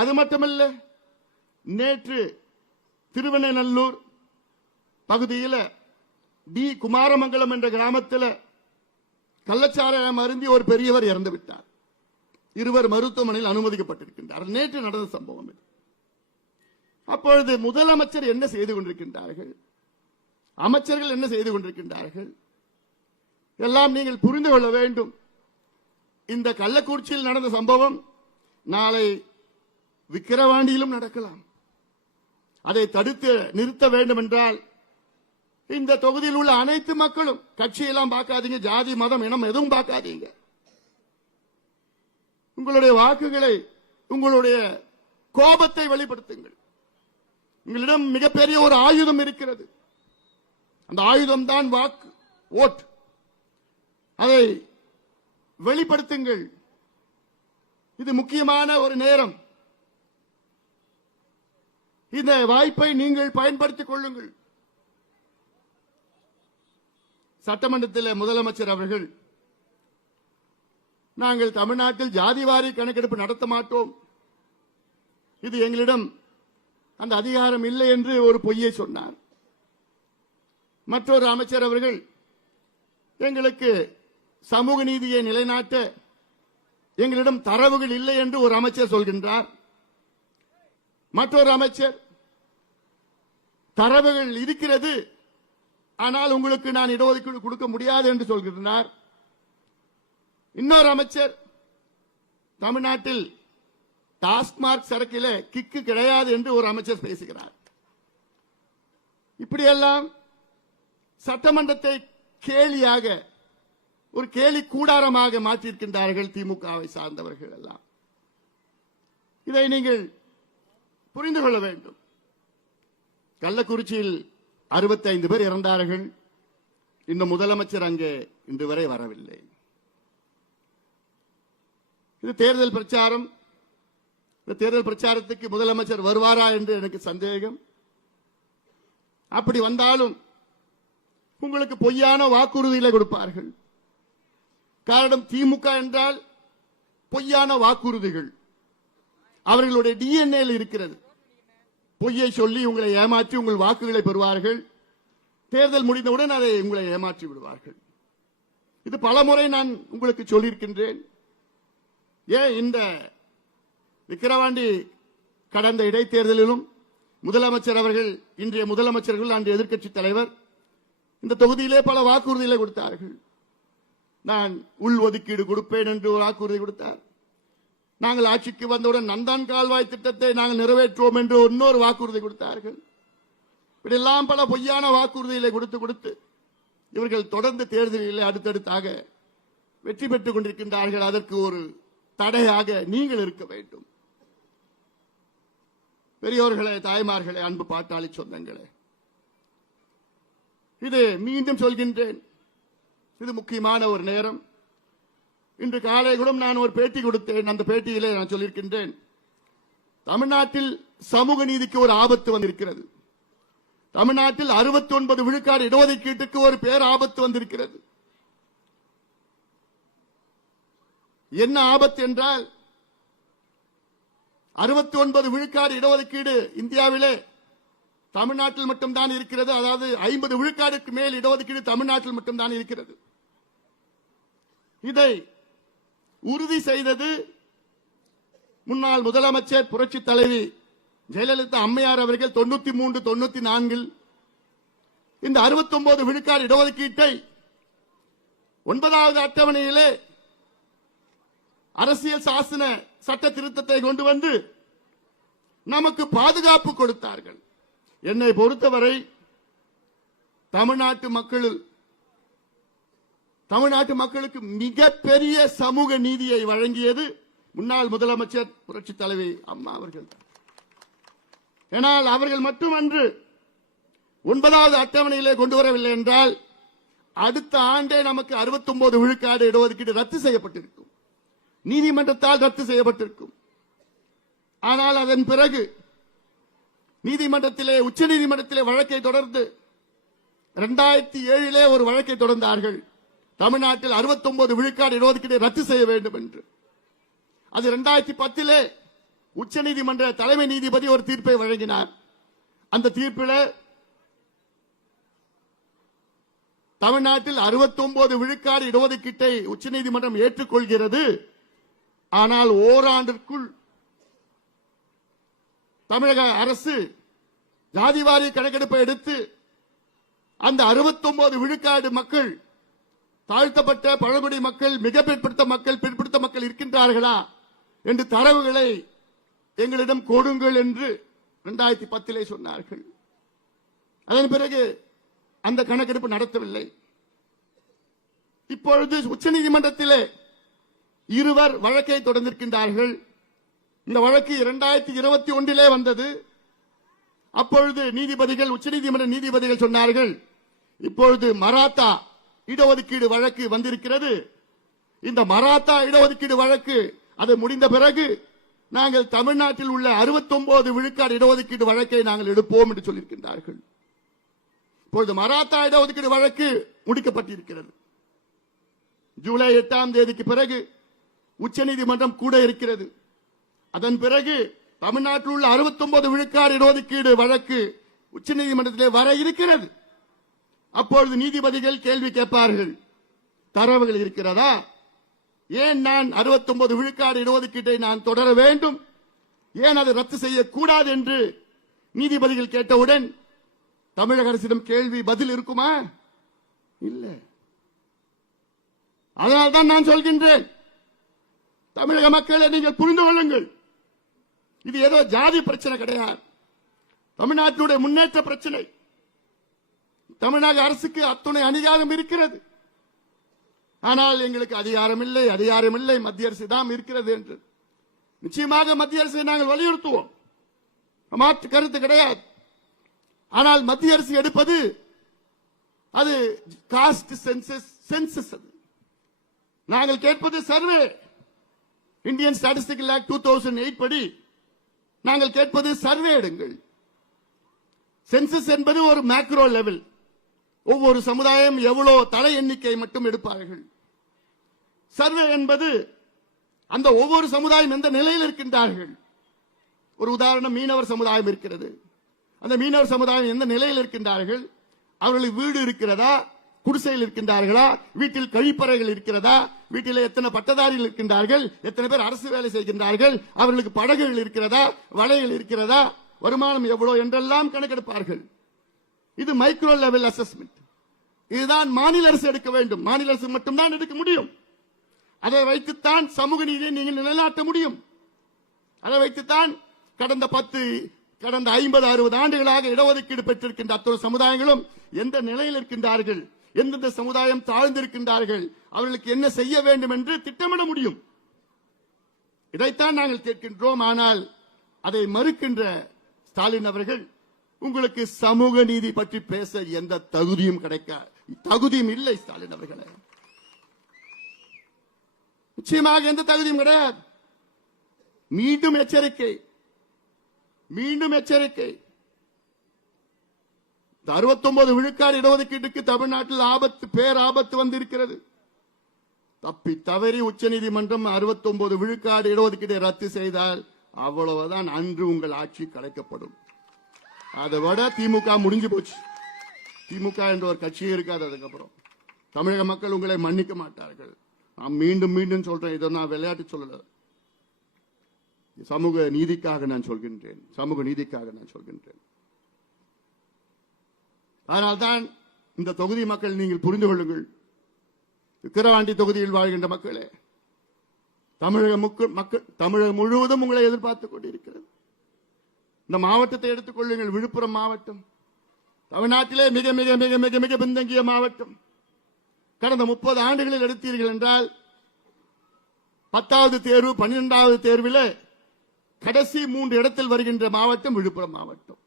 அது மட்டுமல்ல, நேற்று திருவண்ணநல்லூர் பகுதியில் டி குமாரமங்கலம் என்ற கிராமத்தில் கள்ளச்சாராயம் அருந்தி ஒரு பெரியவர் இறந்து விட்டார். 2 மருத்துவமனையில் அனுமதிக்கப்பட்டிருக்கின்றார். நேற்று நடந்த சம்பவம் இது. அப்பொழுது முதலமைச்சர் என்ன செய்து கொண்டிருக்கின்றார்கள், அமைச்சர்கள் என்ன செய்து கொண்டிருக்கின்றார்கள் எல்லாம் நீங்கள் புரிந்து கொள்ள வேண்டும். இந்த கள்ளக்குறிச்சியில் நடந்த சம்பவம் நாளை விக்கிரவாண்டியிலும் நடக்கலாம். அதை தடுத்து நிறுத்த வேண்டும் என்றால் இந்த தொகுதியில் உள்ள அனைத்து மக்களும், கட்சியெல்லாம் பார்க்காதீங்க, ஜாதி மதம் இனம் எதுவும் பார்க்காதீங்க, உங்களுடைய வாக்குகளை, உங்களுடைய கோபத்தை வெளிப்படுத்துங்கள். உங்களிடம் மிகப்பெரிய ஒரு ஆயுதம் இருக்கிறது. அந்த ஆயுதம் தான் வாக்கு, ஓட். அதை வெளிப்படுத்துங்கள். இது முக்கியமான ஒரு நேரம். இந்த வாய்ப்பை நீங்கள் பயன்படுத்திக் கொள்ளுங்கள். சட்டமன்றத்தில் முதலமைச்சர் அவர்கள், நாங்கள் தமிழ்நாட்டில் ஜாதிவாரி கணக்கெடுப்பு நடத்த மாட்டோம், இது எங்களிடம் அந்த அதிகாரம் இல்லை என்று ஒரு பொய்யை சொன்னார். மற்றொரு அமைச்சர் அவர்கள், எங்களுக்கு சமூக நீதியை நிலைநாட்ட எங்களிடம் தரவுகள் இல்லை என்று ஒரு அமைச்சர் சொல்கின்றார். மற்றொரு அமைச்சர், தரவுகள் இருக்கிறது, ஆனால் உங்களுக்கு நான் இடஒதுக்கீடு கொடுக்க முடியாது என்று சொல்கின்றார். இன்னொரு அமைச்சர், தமிழ்நாட்டில் டாஸ்மார்க் சரக்கில கிக்கு கிடையாது என்று ஒரு அமைச்சர் பேசுகிறார். இப்படியெல்லாம் சட்டமன்றத்தை கேலியாக, ஒரு கேலி கூடாரமாக மாற்றியிருக்கின்றார்கள் திமுகவை சார்ந்தவர்கள் எல்லாம். இதை நீங்கள் புரிந்து கொள்ள வேண்டும். கள்ளக்குறிச்சியில் 65 பேர் இறந்தார்கள். இந்த முதலமைச்சர் அங்கே இன்று வரை வரவில்லை. இது தேர்தல் பிரச்சாரம். இந்த தேர்தல் பிரச்சாரத்துக்கு முதலமைச்சர் வருவாரா என்று எனக்கு சந்தேகம். அப்படி வந்தாலும் உங்களுக்கு பொய்யான வாக்குறுதிகளை கொடுப்பார்கள். காரணம், திமுக என்றால் பொய்யான வாக்குறுதிகள் அவர்களுடைய டிஎன்ஏ இருக்கிறது. பொய்யை சொல்லி உங்களை ஏமாற்றி உங்கள் வாக்குகளை பெறுவார்கள். தேர்தல் முடிந்தவுடன் அதை உங்களை ஏமாற்றி விடுவார்கள். இது பலமுறை நான் உங்களுக்கு சொல்லியிருக்கின்றேன். ஏன் இந்த விக்கிரவாண்டி கடந்த இடைத்தேர்தலிலும் முதலமைச்சர் அவர்கள், இன்றைய முதலமைச்சர்கள், அன்றைய எதிர்க்கட்சி தலைவர் இந்த தொகுதியிலே பல வாக்குறுதிகளை கொடுத்தார்கள். நான் உள் ஒதுக்கீடு கொடுப்பேன் என்று ஒரு வாக்குறுதி கொடுத்தார். நாங்கள் ஆட்சிக்கு வந்தவுடன் நந்தான் கால்வாய் திட்டத்தை நாங்கள் நிறைவேற்றுவோம் என்று இன்னொரு வாக்குறுதி கொடுத்தார்கள். இப்படியெல்லாம் பல பொய்யான வாக்குறுதிகளை கொடுத்து இவர்கள் தொடர்ந்து தேர்தலில் அடுத்தடுத்தாக வெற்றி பெற்றுக் கொண்டிருக்கின்றார்கள். அதற்கு ஒரு தடையாக நீங்கள் இருக்க வேண்டும். பெரியோர்களே, தாய்மார்களே, அன்பு பாட்டாளி சொந்தங்களே, இது மீண்டும் சொல்கின்றேன், இது முக்கியமான ஒரு நேரம். இன்று காலை கூட நான் ஒரு பேட்டி கொடுத்தேன். அந்த பேட்டியிலே நான் சொல்லியிருக்கின்றேன், தமிழ்நாட்டில் சமூக நீதிக்கு ஒரு ஆபத்து வந்திருக்கிறது. தமிழ்நாட்டில் 69 விழுக்காடு இடஒதுக்கீட்டுக்கு ஒரு பேர் ஆபத்து வந்திருக்கிறது. என்ன ஆபத்து என்றால், 69 விழுக்காடு இடஒதுக்கீடு இந்தியாவிலே தமிழ்நாட்டில் மட்டும்தான் இருக்கிறது. அதாவது 50 விழுக்காடுக்கு மேல் இடஒதுக்கீடு தமிழ்நாட்டில் மட்டும்தான் இருக்கிறது. இதை உறுதி செய்தது முன்னாள் முதலமைச்சர் புரட்சி தலைவி ஜெயலலிதா அம்மையார் அவர்கள் 93, 94 இந்த 69 விழுக்காடு இடஒதுக்கீட்டை 9வது அட்டவணையிலே அரசியல் சாசன சட்ட திருத்தத்தை கொண்டு வந்து நமக்கு பாதுகாப்பு கொடுத்தார்கள். என்னை பொறுத்தவரை தமிழ்நாட்டு மக்களுக்கு மிகப்பெரிய சமூக நீதியை வழங்கியது முன்னாள் முதலமைச்சர் புரட்சி தலைவி அம்மா அவர்கள். ஏனால் அவர்கள் மட்டுமன்று 9வது அட்டவணையிலே கொண்டு வரவில்லை என்றால் அடுத்த ஆண்டே நமக்கு 69 விழுக்காடு இடஒதுக்கீடு ரத்து செய்யப்பட்டிருக்கும், நீதிமன்றத்தால் ரத்து செய்யப்பட்டிருக்கும். ஆனால் அதன் பிறகு நீதிமன்றத்திலே, உச்ச நீதிமன்றத்திலே வழக்கை தொடர்ந்து 2007 ஒரு வழக்கை தொடர்ந்தார்கள். தமிழ்நாட்டில் 69 விழுக்காடு இடஒதுக்கீட்டை ரத்து செய்ய வேண்டும் என்று. அது 2010 உச்சநீதிமன்ற தலைமை நீதிபதி ஒரு தீர்ப்பை வழங்கினார். அந்த தீர்ப்பில் தமிழ்நாட்டில் 69 விழுக்காடு இடஒதுக்கீட்டை உச்சநீதிமன்றம் ஏற்றுக்கொள்கிறது. ஆனால் ஓராண்டிற்குள் தமிழக அரசு ஜாதிவாரி கணக்கெடுப்பை எடுத்து அந்த 69 விழுக்காடு மக்கள், தாழ்த்தப்பட்ட பழங்குடி மக்கள், மிக பிற்படுத்த மக்கள், பிற்படுத்த மக்கள் இருக்கின்றார்களா என்று தரவுகளை எங்களிடம் கொடுங்கள் என்று 2010 சொன்னார்கள். அதன் பிறகு அந்த கணக்கெடுப்பு நடத்தவில்லை. இப்பொழுது உச்சநீதிமன்றத்திலே இருவர் வழக்கை தொடர்ந்திருக்கின்றார்கள். இந்த வழக்கு 2021 வந்தது. அப்பொழுது நீதிபதிகள், உச்சநீதிமன்ற நீதிபதிகள் சொன்னார்கள், இப்பொழுது மராத்தா இடஒதுக்கீடு வழக்கு வந்திருக்கிறது. இந்த மராத்தா இடஒதுக்கீடு வழக்கு அது முடிந்த பிறகு நாங்கள் தமிழ்நாட்டில் உள்ள 69 விழுக்காடு இடஒதுக்கீடு வழக்கை நாங்கள் எடுப்போம் என்று சொல்லியிருக்கின்றார்கள். இப்பொழுது மராத்தா இடஒதுக்கீடு வழக்கு முடிக்கப்பட்டிருக்கிறது. ஜூலை 8ஆம் தேதிக்கு பிறகு உச்சநீதிமன்றம் கூட இருக்கிறது. அதன் பிறகு தமிழ்நாட்டில் உள்ள 69 விழுக்காடு இடஒதுக்கீடு வழக்கு உச்சநீதிமன்றத்திலே வர இருக்கிறது. அப்பொழுது நீதிபதிகள் கேள்வி கேட்பார்கள், தரவுகள் இருக்கிறதா? ஏன் நான் 69 விழுக்காடு இடஒதுக்கீட்டை நான் தொடர வேண்டும், ஏன் அதை ரத்து செய்யக்கூடாது என்று நீதிபதிகள் கேட்டவுடன் தமிழக அரசிடம் கேள்வி பதில் இருக்குமா? இல்லை. அதனால்தான் நான் சொல்கின்றேன், தமிழக மக்களை நீங்கள் புரிந்து கொள்ளுங்கள். இது ஏதோ ஜாதி பிரச்சனை கிடையாது, தமிழ்நாட்டினுடைய முன்னேற்ற பிரச்சனை. தமிழக அரசுக்கு அத்துணை அதிகாரம் இருக்கிறது. ஆனால் எங்களுக்கு அதிகாரம் இல்லை, மத்திய அரசு தான் இருக்கிறது என்று நிச்சயமாக மத்திய அரசை நாங்கள் வலியுறுத்துவோம், மாற்று கருத்து கிடையாது. ஆனால் மத்திய அரசு எடுப்பது அது காஸ்ட் சென்சஸ். நாங்கள் கேட்பது சர்வே. இந்தியன் ஸ்டாட்டிஸ்டிக்கல் ஆக்ட் 2008 படி நாங்கள் கேட்பது சர்வே எடுங்கள். சென்சஸ் என்பது ஒரு மேக்ரோ லெவல். ஒவ்வொரு சமுதாயம் எவ்வளவு தலை எண்ணிக்கை மட்டும் எடுப்பார்கள். சர்வே என்பது அந்த ஒவ்வொரு சமுதாயம் எந்த நிலையில் இருக்கின்றார்கள். ஒரு உதாரணம், மீனவர் சமுதாயம் இருக்கிறது. அந்த மீனவர் சமுதாயம் எந்த நிலையில் இருக்கின்றார்கள், அவர்களுக்கு வீடு இருக்கிறதா, குடிசையில் இருக்கின்றார்களா, வீட்டில் கழிப்பறைகள் இருக்கிறதா, வீட்டில் எத்தனை பட்டதாரிகள் இருக்கின்றார்கள், எத்தனை பேர் அரசு வேலை செய்கின்றார்கள், அவர்களுக்கு படகுகள் இருக்கிறதா, வலைகள் இருக்கிறதா, வருமானம் எவ்வளவு என்றெல்லாம் கணக்கெடுப்பார்கள். இது மைக்ரோ லெவல் அசஸ்மெண்ட். இதுதான் மாநில அரசு எடுக்க வேண்டும். மாநில அரசு மட்டும்தான் எடுக்க முடியும். அதை வைத்துத்தான் சமூக நீதியை நீங்கள் நிலைநாட்ட முடியும். அதை வைத்துத்தான் கடந்த 50-60 ஆண்டுகளாக இடஒதுக்கீடு பெற்றிருக்கின்ற அத்தனை சமுதாயங்களும் எந்த நிலையில் இருக்கின்றார்கள், எந்தெந்த சமுதாயம் தாழ்ந்திருக்கின்றார்கள், அவர்களுக்கு என்ன செய்ய வேண்டும் என்று திட்டமிட முடியும். இதைத்தான் நாங்கள் கேட்கின்றோம். ஆனால் அதை மறுக்கின்ற ஸ்டாலின் அவர்கள், உங்களுக்கு சமூக நீதி பற்றி பேச எந்த தகுதியும் தகுதியும் இல்லை ஸ்டாலின் அவர்களே. நிச்சயமாக எந்த தகுதியும் கிடையாது. மீண்டும் எச்சரிக்கை. 69 விழுக்காடு இடஒதுக்கீட்டுக்கு தமிழ்நாட்டில் பேராபத்து வந்திருக்கிறது. தப்பி தவறி உச்சநீதிமன்றம் 69 விழுக்காடு இடஒதுக்கீட்டை ரத்து செய்தால் அவ்வளவுதான், அன்று உங்கள் ஆட்சி கலைக்கப்படும். அதை விட திமுக முடிஞ்சு போச்சு. திமுக என்ற ஒரு கட்சியே இருக்காது. அதுக்கப்புறம் தமிழக மக்கள் உங்களை மன்னிக்க மாட்டார்கள். நான் மீண்டும் சொல்றேன், இதை நான் விளையாட்டு சொல்லல, சமூக நீதிக்காக நான் சொல்கின்றேன். அதனால்தான் இந்த தொகுதி மக்கள் நீங்கள் புரிந்து கொள்ளுங்கள். விக்கிரவாண்டி தொகுதியில் வாழ்கின்ற மக்களே, தமிழகம் முழுவதும் உங்களை எதிர்பார்த்துக் கொண்டிருக்கிறது. இந்த மாவட்டத்தை எடுத்துக் கொள்ளுங்கள். விழுப்புரம் மாவட்டம் தமிழ்நாட்டிலே மிக மிக மிக மிக மிக பின்தங்கிய மாவட்டம். கடந்த 30 ஆண்டுகளில் எடுத்தீர்கள் என்றால் 10வது தேர்வு 12வது தேர்வில் கடைசி 3 இடத்தில் வருகின்ற மாவட்டம் விழுப்புரம் மாவட்டம்.